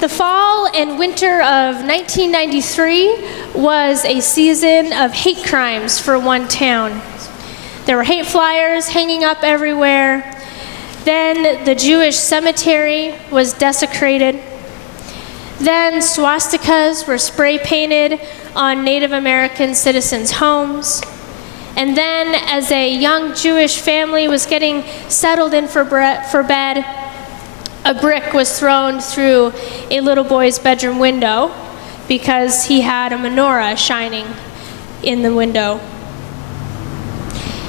The fall and winter of 1993 was a season of hate crimes for one town. There were hate flyers hanging up everywhere. Then the Jewish cemetery was desecrated. Then swastikas were spray painted on Native American citizens' homes. And then, as a young Jewish family was getting settled in for bed, a brick was thrown through a little boy's bedroom window because he had a menorah shining in the window.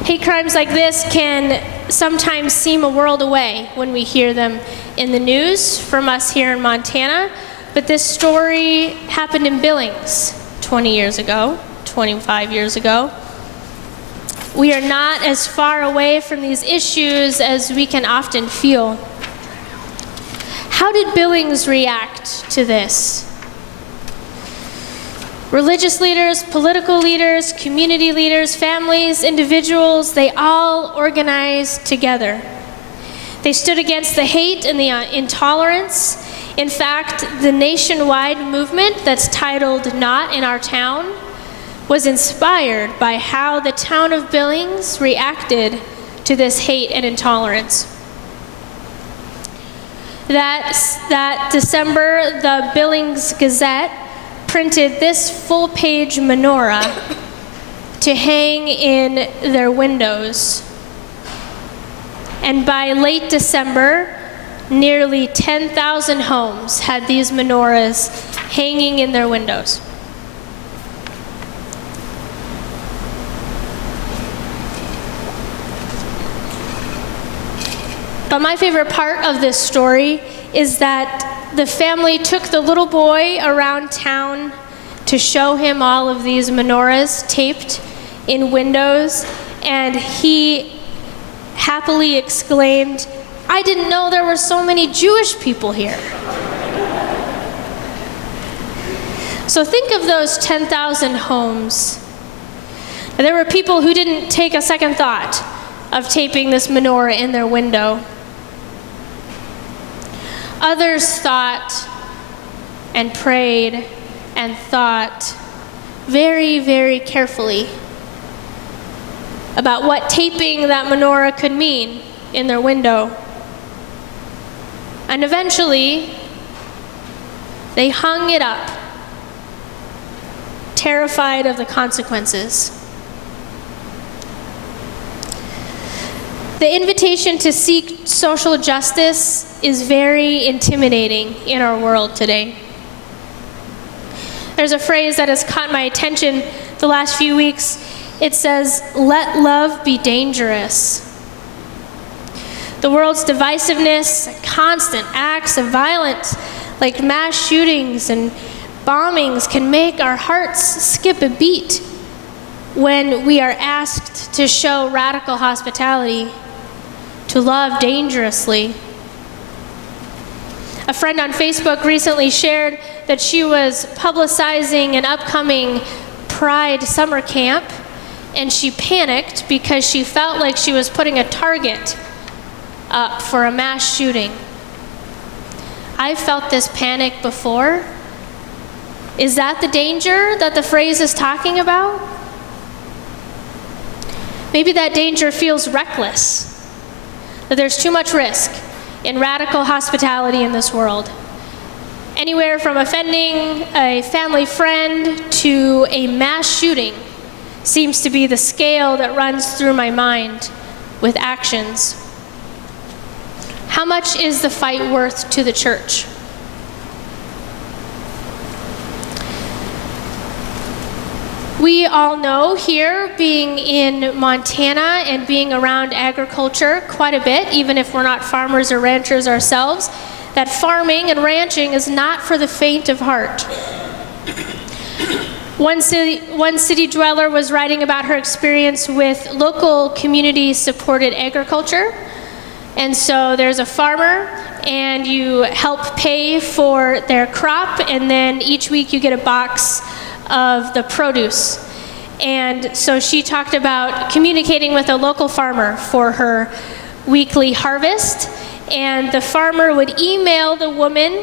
Hate crimes like this can sometimes seem a world away when we hear them in the news from us here in Montana, but this story happened in Billings 20 years ago, 25 years ago. We are not as far away from these issues as we can often feel. How did Billings react to this? Religious leaders, political leaders, community leaders, families, individuals, they all organized together. They stood against the hate and the intolerance. In fact, the nationwide movement that's titled Not in Our Town was inspired by how the town of Billings reacted to this hate and intolerance. That December, the Billings Gazette printed this full-page menorah to hang in their windows. And by late December, nearly 10,000 homes had these menorahs hanging in their windows. But my favorite part of this story is that the family took the little boy around town to show him all of these menorahs taped in windows, and he happily exclaimed, "I didn't know there were so many Jewish people here." So think of those 10,000 homes. There were people who didn't take a second thought of taping this menorah in their window. Others thought and prayed and thought very, very carefully about what taping that menorah could mean in their window. And eventually, they hung it up, terrified of the consequences. The invitation to seek social justice is very intimidating in our world today. There's a phrase that has caught my attention the last few weeks. It says, "Let love be dangerous." The world's divisiveness, constant acts of violence like mass shootings and bombings can make our hearts skip a beat when we are asked to show radical hospitality, to love dangerously. A friend on Facebook recently shared that she was publicizing an upcoming Pride summer camp, and she panicked because she felt like she was putting a target up for a mass shooting. I've felt this panic before. Is that the danger that the phrase is talking about? Maybe that danger feels reckless, that there's too much risk in radical hospitality in this world. Anywhere from offending a family friend to a mass shooting seems to be the scale that runs through my mind with actions. How much is the fight worth to the church? We all know here, being in Montana and being around agriculture quite a bit, even if we're not farmers or ranchers ourselves, that farming and ranching is not for the faint of heart. One city dweller was writing about her experience with local community-supported agriculture. And so there's a farmer, and you help pay for their crop, and then each week you get a box of the produce. And so she talked about communicating with a local farmer for her weekly harvest, and the farmer would email the woman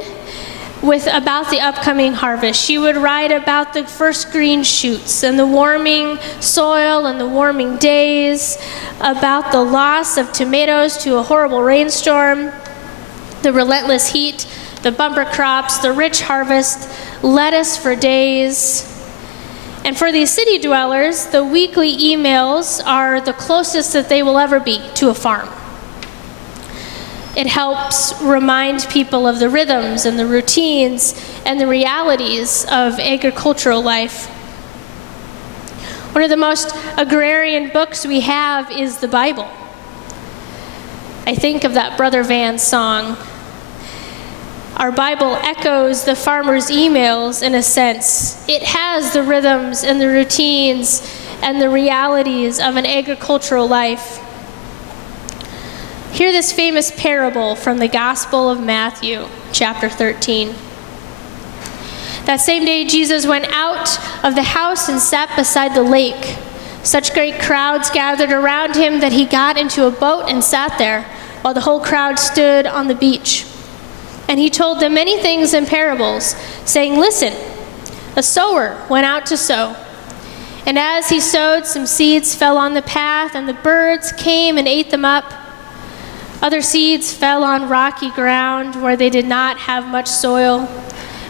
about the upcoming harvest. She would write about the first green shoots and the warming soil and the warming days, about the loss of tomatoes to a horrible rainstorm, the relentless heat, the bumper crops, the rich harvest, lettuce for days. And for these city dwellers, the weekly emails are the closest that they will ever be to a farm. It helps remind people of the rhythms and the routines and the realities of agricultural life. One of the most agrarian books we have is the Bible. I think of that Brother Van song. Our Bible echoes the farmer's emails in a sense. It has the rhythms and the routines and the realities of an agricultural life. Hear this famous parable from the Gospel of Matthew, chapter 13. That same day, Jesus went out of the house and sat beside the lake. Such great crowds gathered around him that he got into a boat and sat there, while the whole crowd stood on the beach. And he told them many things in parables, saying, "Listen, a sower went out to sow. And as he sowed, some seeds fell on the path, and the birds came and ate them up. Other seeds fell on rocky ground where they did not have much soil,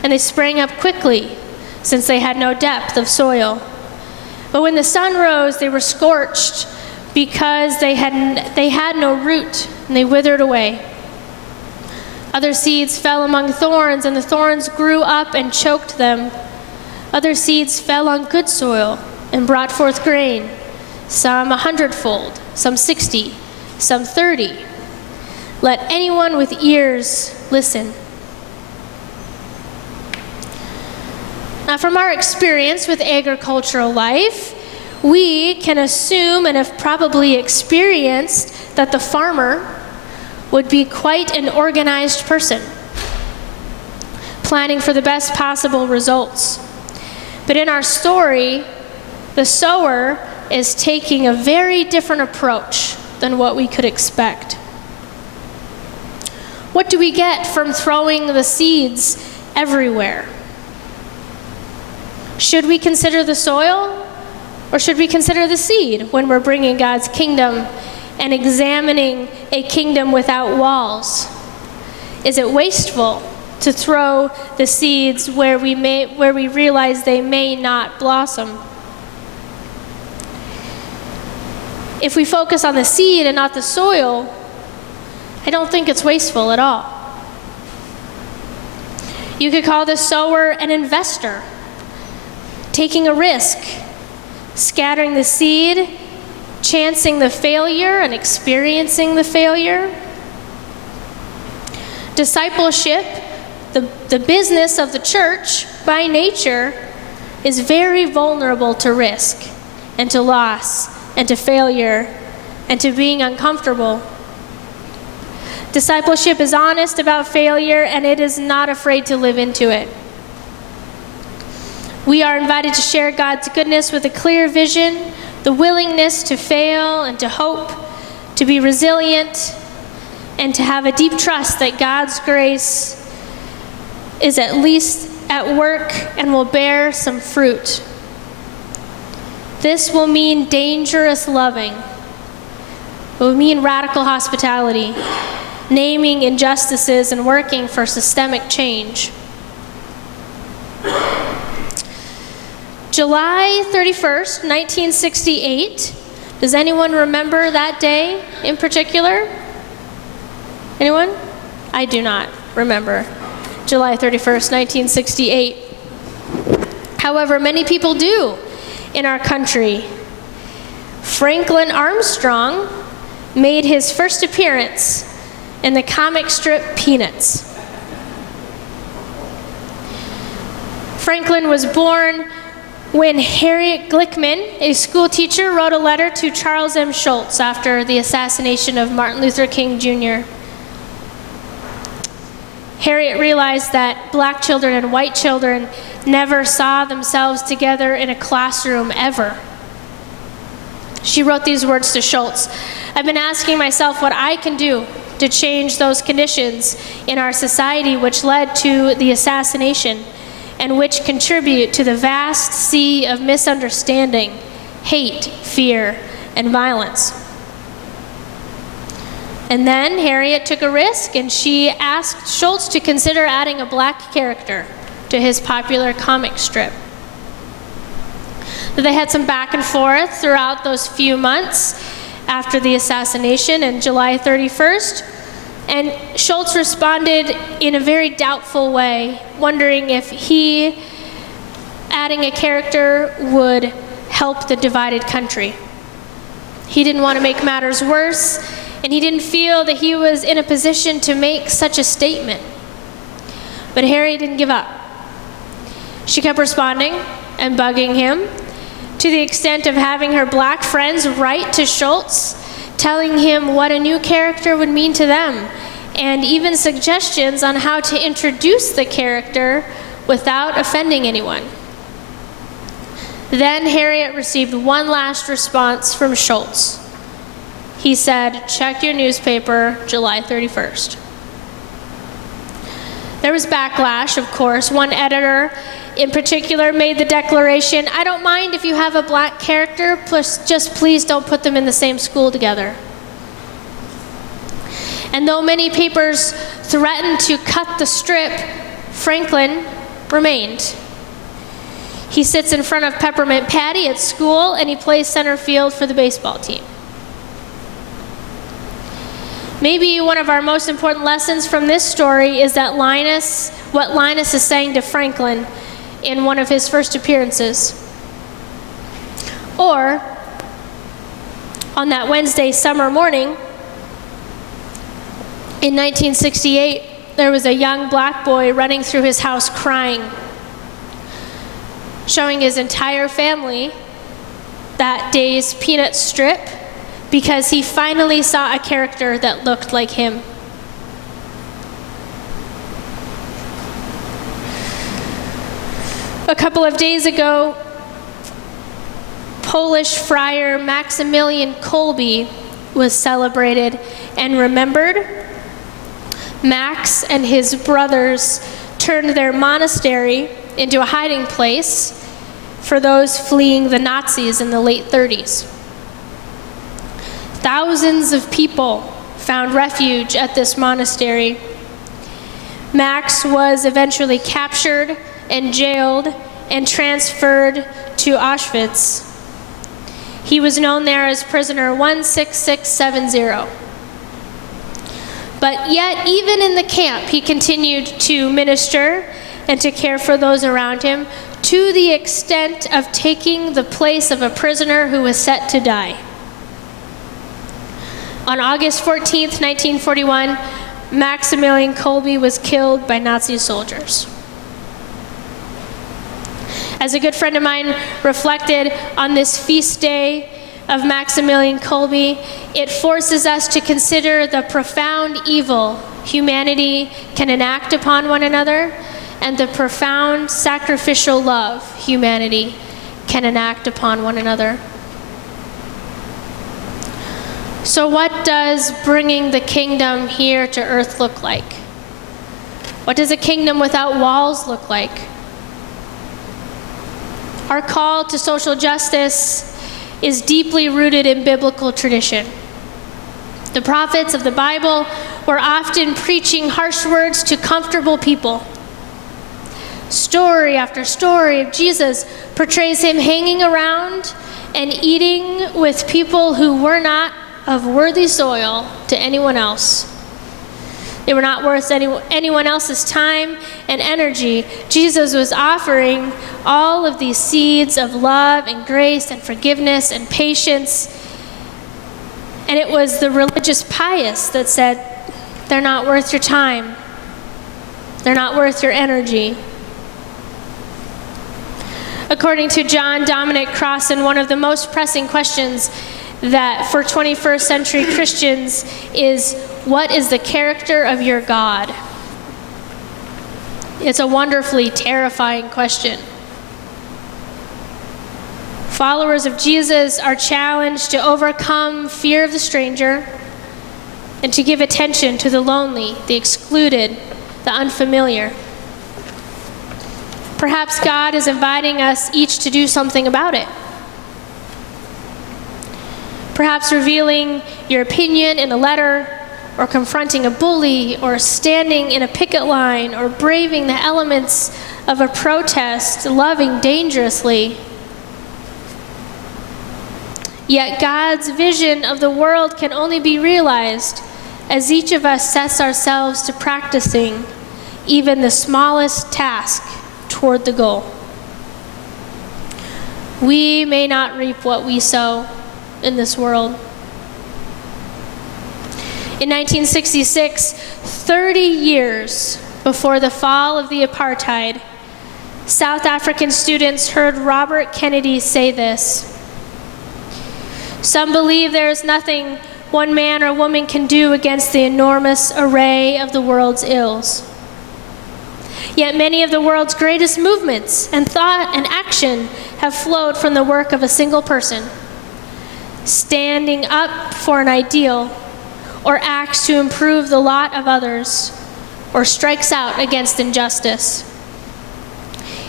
and they sprang up quickly, since they had no depth of soil. But when the sun rose, they were scorched, because they had no root, and they withered away. Other seeds fell among thorns, and the thorns grew up and choked them. Other seeds fell on good soil and brought forth grain, some 100-fold, some 60, some 30. Let anyone with ears listen." Now, from our experience with agricultural life, we can assume and have probably experienced that the farmer would be quite an organized person, planning for the best possible results. But in our story, the sower is taking a very different approach than what we could expect. What do we get from throwing the seeds everywhere? Should we consider the soil, or should we consider the seed when we're bringing God's kingdom and examining a kingdom without walls? Is it wasteful to throw the seeds where we realize they may not blossom? If we focus on the seed and not the soil, I don't think it's wasteful at all. You could call the sower an investor, taking a risk, scattering the seed, chancing the failure and experiencing the failure. Discipleship, the business of the church, by nature, is very vulnerable to risk and to loss and to failure and to being uncomfortable. Discipleship is honest about failure, and it is not afraid to live into it. We are invited to share God's goodness with a clear vision, the willingness to fail and to hope, to be resilient, and to have a deep trust that God's grace is at least at work and will bear some fruit. This will mean dangerous loving. It will mean radical hospitality, naming injustices and working for systemic change. July 31st, 1968. Does anyone remember that day in particular? Anyone? I do not remember July 31st, 1968. However, many people do in our country. Franklin Armstrong made his first appearance in the comic strip Peanuts. Franklin was born when Harriet Glickman, a school teacher, wrote a letter to Charles M. Schulz after the assassination of Martin Luther King Jr. Harriet realized that black children and white children never saw themselves together in a classroom ever. She wrote these words to Schulz: "I've been asking myself what I can do to change those conditions in our society which led to the assassination and which contribute to the vast sea of misunderstanding, hate, fear, and violence. And then Harriet took a risk, and she asked Schultz to consider adding a black character to his popular comic strip. They had some back and forth throughout those few months after the assassination on July 31st, and Schultz responded in a very doubtful way, wondering if he adding a character would help the divided country. He didn't want to make matters worse, and he didn't feel that he was in a position to make such a statement. But Harriet didn't give up. She kept responding and bugging him, to the extent of having her black friends write to Schultz, telling him what a new character would mean to them, and even suggestions on how to introduce the character without offending anyone. Then Harriet received one last response from Schultz. He said, "Check your newspaper, July 31st. There was backlash, of course. One editor in particular made the declaration, "I don't mind if you have a black character, just please don't put them in the same school together." And though many papers threatened to cut the strip, Franklin remained. He sits in front of Peppermint Patty at school, and he plays center field for the baseball team. Maybe one of our most important lessons from this story is that what Linus is saying to Franklin in one of his first appearances. Or, on that Wednesday summer morning, in 1968, there was a young black boy running through his house crying, showing his entire family that day's peanut strip because he finally saw a character that looked like him. A couple of days ago, Polish friar Maximilian Kolbe was celebrated and remembered. Max and his brothers turned their monastery into a hiding place for those fleeing the Nazis in the late 30s. Thousands of people found refuge at this monastery. Max was eventually captured and jailed and transferred to Auschwitz. He was known there as prisoner 16670. But yet, even in the camp, he continued to minister and to care for those around him, to the extent of taking the place of a prisoner who was set to die. On August 14th, 1941, Maximilian Kolbe was killed by Nazi soldiers. As a good friend of mine reflected on this feast day of Maximilian Kolbe, it forces us to consider the profound evil humanity can enact upon one another and the profound sacrificial love humanity can enact upon one another. So what does bringing the kingdom here to earth look like? What does a kingdom without walls look like? Our call to social justice is deeply rooted in biblical tradition. The prophets of the Bible were often preaching harsh words to comfortable people. Story after story of Jesus portrays him hanging around and eating with people who were not of worthy soil to anyone else. They were not worth anyone else's time and energy. Jesus was offering all of these seeds of love and grace and forgiveness and patience. And it was the religious pious that said, they're not worth your time. They're not worth your energy. According to John Dominic Crossan, one of the most pressing questions that for 21st century Christians is, what is the character of your God? It's a wonderfully terrifying question. Followers of Jesus are challenged to overcome fear of the stranger, and to give attention to the lonely, the excluded, the unfamiliar. Perhaps God is inviting us each to do something about it. Perhaps revealing your opinion in a letter, or confronting a bully, or standing in a picket line, or braving the elements of a protest, loving dangerously. Yet God's vision of the world can only be realized as each of us sets ourselves to practicing even the smallest task toward the goal. We may not reap what we sow in this world. In 1966, 30 years before the fall of the apartheid, South African students heard Robert Kennedy say this: "Some believe there is nothing one man or woman can do against the enormous array of the world's ills. Yet many of the world's greatest movements and thought and action have flowed from the work of a single person, standing up for an ideal, or acts to improve the lot of others, or strikes out against injustice.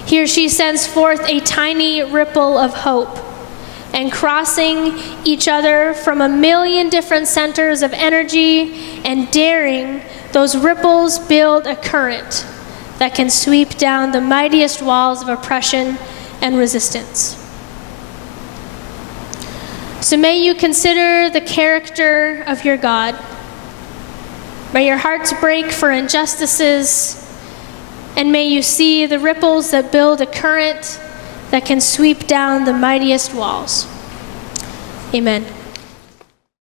He or she sends forth a tiny ripple of hope, and crossing each other from a million different centers of energy and daring, those ripples build a current that can sweep down the mightiest walls of oppression and resistance." So may you consider the character of your God. May your hearts break for injustices, and may you see the ripples that build a current that can sweep down the mightiest walls. Amen.